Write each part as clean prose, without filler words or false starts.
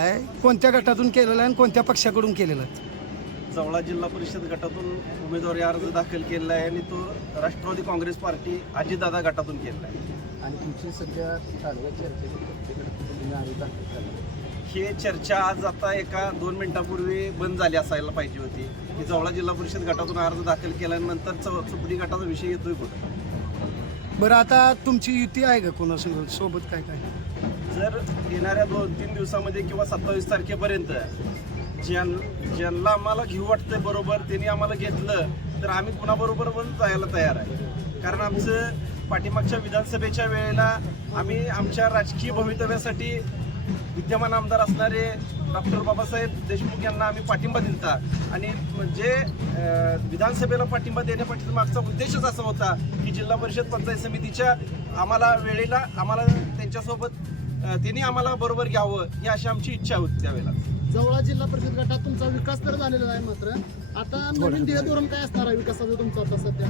आहे कोणत्या गटातून केलेला आहे आणि कोणत्या पक्षाकडून केलेला आहे? जवळा जिल्हा परिषद गटातून उमेदवारी अर्ज दाखल केलेला आहे आणि तो राष्ट्रवादी काँग्रेस पार्टी अजितदादा गटातून केलेला आहे. आणि तुमची सध्या तालुका चर्चेची हे चर्चा आज आता एका 2 मिनिटापूर्वी बंद झाली असायला पाहिजे होती की जवळा जिल्हा परिषद गटातून अर्ज दाखल केल्यानंतर चुपडी गटाचा विषय येतोय कुठं. बरं, आता तुमची युती आहे का कोणासोबत सोबत काय काय? जर येणाऱ्या 2-3 दिवसामध्ये किंवा 27 तारखेपर्यंत ज्यांना आम्हाला घेऊ वाटतंय बरोबर त्यांनी आम्हाला घेतलं तर आम्ही कुणाबरोबर पण जायला तयार आहे. कारण आमचं पाठीमागच्या विधानसभेच्या वेळेला आम्ही आमच्या राजकीय भवितव्यासाठी विद्यमान आमदार असणारे डॉक्टर बाबासाहेब देशमुख यांना आम्ही पाठिंबा दिलता आणि जे विधानसभेला पाठिंबा देण्यापाठी मागचा उद्देशच असा होता की जिल्हा परिषद पंचायत समितीच्या वेळेला आम्हाला त्यांच्यासोबत त्यांनी आम्हाला बरोबर घ्यावं ही अशी आमची इच्छा होती त्यावेळेला. जवळा जिल्हा परिषद गटात तुमचा विकास तर झालेला आहे, मात्र आता नवीन ध्येय धोरण काय असणार आहे विकासाचं तुमचं आता सध्या?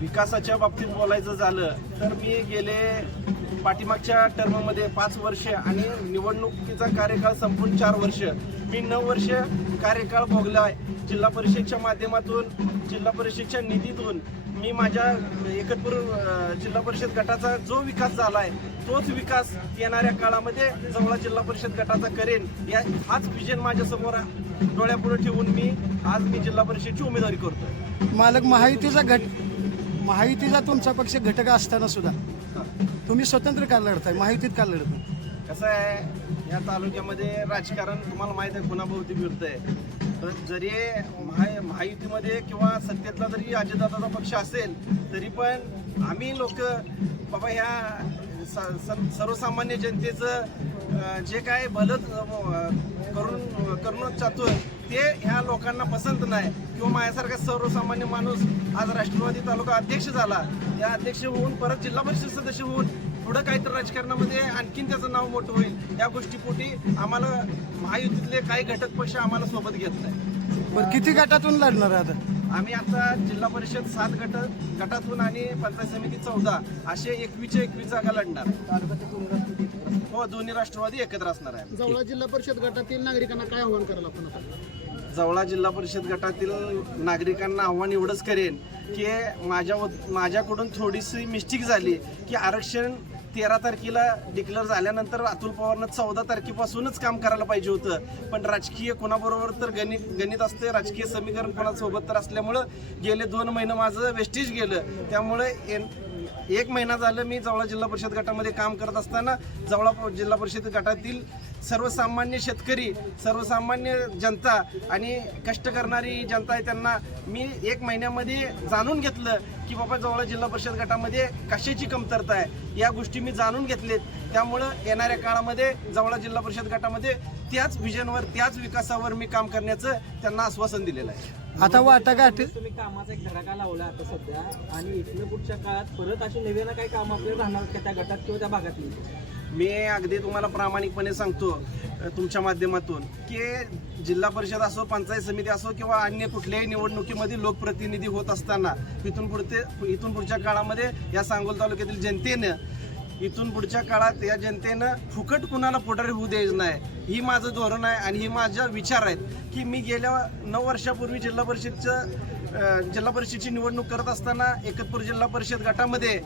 विकासाच्या बाबतीत बोलायचं झालं तर मी गेले पाठीमागच्या टर्ममध्ये 5 वर्ष आणि निवडणुकीचा कार्यकाळ संपून 4 वर्ष मी 9 वर्ष कार्यकाळ भोगला आहे. जिल्हा परिषदच्या माध्यमातून जिल्हा परिषदच्या निधीतून मी माझ्या एकतपूर जिल्हा परिषद गटाचा जो विकास झाला आहे तोच विकास येणाऱ्या काळामध्ये जवळा जिल्हा परिषद गटाचा करेन हाच विजन माझ्यासमोर डोळ्यापुढे ठेवून आज मी जिल्हा परिषदची उमेदवारी करतोय. मालक महायुतीचा तुमचा पक्ष घटक असताना सुद्धा तुम्ही स्वतंत्र का लढताय, महायुतीत का लढत नाही? कसं आहे या तालुक्यामध्ये राजकारण तुम्हाला माहीत आहे कुणाभोवती फिरतंय. तर जरी महायुतीमध्ये किंवा सत्तेतला जरी अजितदादाचा पक्ष असेल तरी पण आम्ही लोक बाबा ह्या सर्वसामान्य जनतेचं जे काय भलं करून चाहतोय ते ह्या लोकांना पसंत नाही किंवा माझ्यासारखा सर्वसामान्य माणूस आज राष्ट्रवादी तालुका अध्यक्ष झाला, या अध्यक्ष होऊन परत जिल्हा परिषद सदस्य होऊन पुढं काहीतरी राजकारणामध्ये आणखीन त्याचं नाव मोठं होईल या गोष्टीपोटी आम्हाला महायुतीतले काही घटक पक्ष आम्हाला सोबत घेत नाही. बरं, किती गटातून लढणार आहे आता? आम्ही आता जिल्हा परिषद 7 गटातून आणि पंचायत समिती 14 असे 21 जागा लढणार. हो, दोन्ही राष्ट्रवादी एकत्र असणार आहे. जवळा जिल्हा परिषद गटातील नागरिकांना काय आव्हान करायला आपण आता? जवळा जिल्हा परिषद गटातील नागरिकांना आव्हान एवढंच करेन की माझ्याकडून थोडीशी मिस्टेक झाली की आरक्षण 13 तारखेला डिक्लेअर झाल्यानंतर अतुल पवारनं 14 तारखेपासूनच काम करायला पाहिजे होतं. पण राजकीय कोणाबरोबर तर गणित असते, राजकीय समीकरण कोणासोबत तर असल्यामुळं गेले 2 महिने माझं वेस्टेज गेलं. त्यामुळे 1 महिना झालं मी जवळा जिल्हा परिषद गटामध्ये काम करत असताना जवळा जिल्हा परिषद गटातील सर्वसामान्य शेतकरी, सर्वसामान्य जनता आणि कष्ट करणारी जनता आहे त्यांना मी 1 महिन्यामध्ये जाणून घेतलं की बाबा जवळा जिल्हा परिषद गटामध्ये कशाची कमतरता आहे या गोष्टी मी जाणून घेतलेत. त्यामुळं येणाऱ्या काळामध्ये जवळा जिल्हा परिषद गटामध्ये त्याच व्हिजनवर त्याच विकासावर मी काम करण्याचं त्यांना आश्वासन दिलेलं आहे. आता वाटाघाटी तुम्ही कामाचा एक धडाका लावला आता सध्या आणि इथनं पुढच्या काळात परत अशी नवीन काही काम आपल्याला राहणार का त्या गटात किंवा त्या भागातली? मी अगदी तुम्हाला प्रामाणिकपणे सांगतो तुमच्या माध्यमातून की जिल्हा परिषद असो, पंचायत समिती असो किंवा अन्य कुठल्याही निवडणुकीमध्ये लोकप्रतिनिधी होत असताना इथून पुढच्या काळामध्ये या सांगोल तालुक्यातील जनतेनं इथून पुढच्या काळात या जनतेनं फुकट कुणाला पुढारी होऊ द्यायचं नाही ही माझं धोरण आहे आणि ही माझा विचार आहेत की मी गेल्या 9 वर्षापूर्वी जिल्हा परिषदची निवडणूक करत असताना एकतपूर जिल्हा परिषद गटामध्ये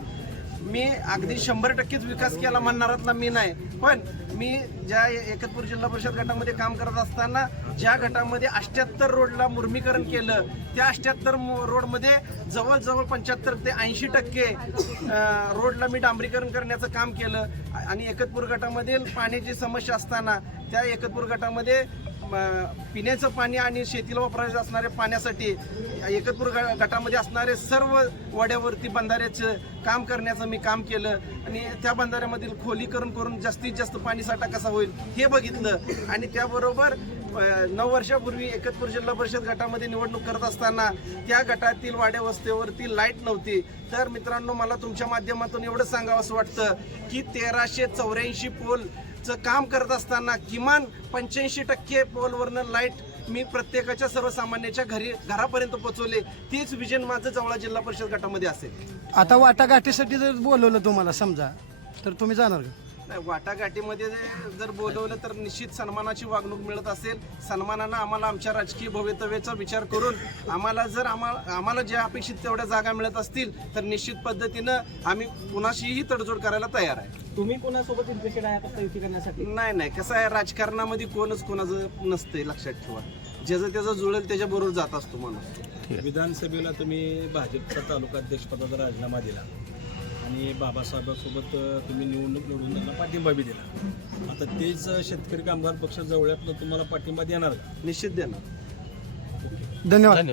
मी अगदी 100%च विकास केला म्हणणारातला मी नाही. पण मी ज्या एकतपूर जिल्हा परिषद गटामध्ये काम करत असताना ज्या गटामध्ये 78 रोडला मुर्मीकरण केलं त्या 78 रोडमध्ये जवळजवळ 75 ते 80% रोडला मी डांबरीकरण करण्याचं काम केलं. आणि एकतपूर गटामध्ये पाण्याची समस्या असताना त्या एकतपूर गटामध्ये पिण्याचं पाणी आणि शेतीला वापरायचं असणाऱ्या पाण्यासाठी एकतपूर गटामध्ये असणारे सर्व वड्यावरती बंधाऱ्याचं काम करण्याचं मी काम केलं आणि त्या बंधाऱ्यामधील खोलीकरण करून जास्तीत जास्त पाणीसाठा कसा होईल हे बघितलं. आणि त्याबरोबर 9 वर्षापूर्वी एकतपूर जिल्हा परिषद गटामध्ये निवडणूक करत असताना त्या गटातील वाड्या वस्त्यावरती लाईट नव्हती. तर मित्रांनो, मला तुमच्या माध्यमातून एवढं सांगावं असं वाटतं की 1384 पोलचं काम करत असताना किमान 85% पोलवरनं लाईट मी प्रत्येकाच्या सर्वसामान्याच्या घरापर्यंत पोहोचवले. तेच विजन माझं जवळा जिल्हा परिषद गटामध्ये असेल. आता वाटाघाटीसाठी जर बोलवलं तुम्हाला समजा तर तुम्ही जाणार का? नाही, वाटाघाटीमध्ये जर बोलवलं तर निश्चित सन्मानाची वागणूक मिळत असेल. सन्मानानं आम्हाला आमच्या राजकीय भवितव्याचा विचार करून आम्हाला ज्या अपेक्षित तेवढ्या जागा मिळत असतील तर निश्चित पद्धतीनं आम्ही कुणाशीही तडजोड करायला तयार आहे. तुम्ही कोणासोबत इंटरेस्टेड आहे आता युती करण्यासाठी? नाही, कसं आहे, राजकारणामध्ये कोणच कोणाचं नसतंय, लक्षात ठेवा. ज्याचं त्याचं जुळेल त्याच्याबरोबर जात असतो माणूस. विधानसभेला तुम्ही भाजपचा तालुका अध्यक्षपदाचा राजीनामा दिला आणि बाबासाहेबांसोबत तुम्ही निवडून त्यांना पाठिंबा बी दिला. आता तेच शेतकरी कामगार पक्ष जवळ्यातनं तुम्हाला पाठिंबा देणार का? निश्चित देणार. धन्यवाद.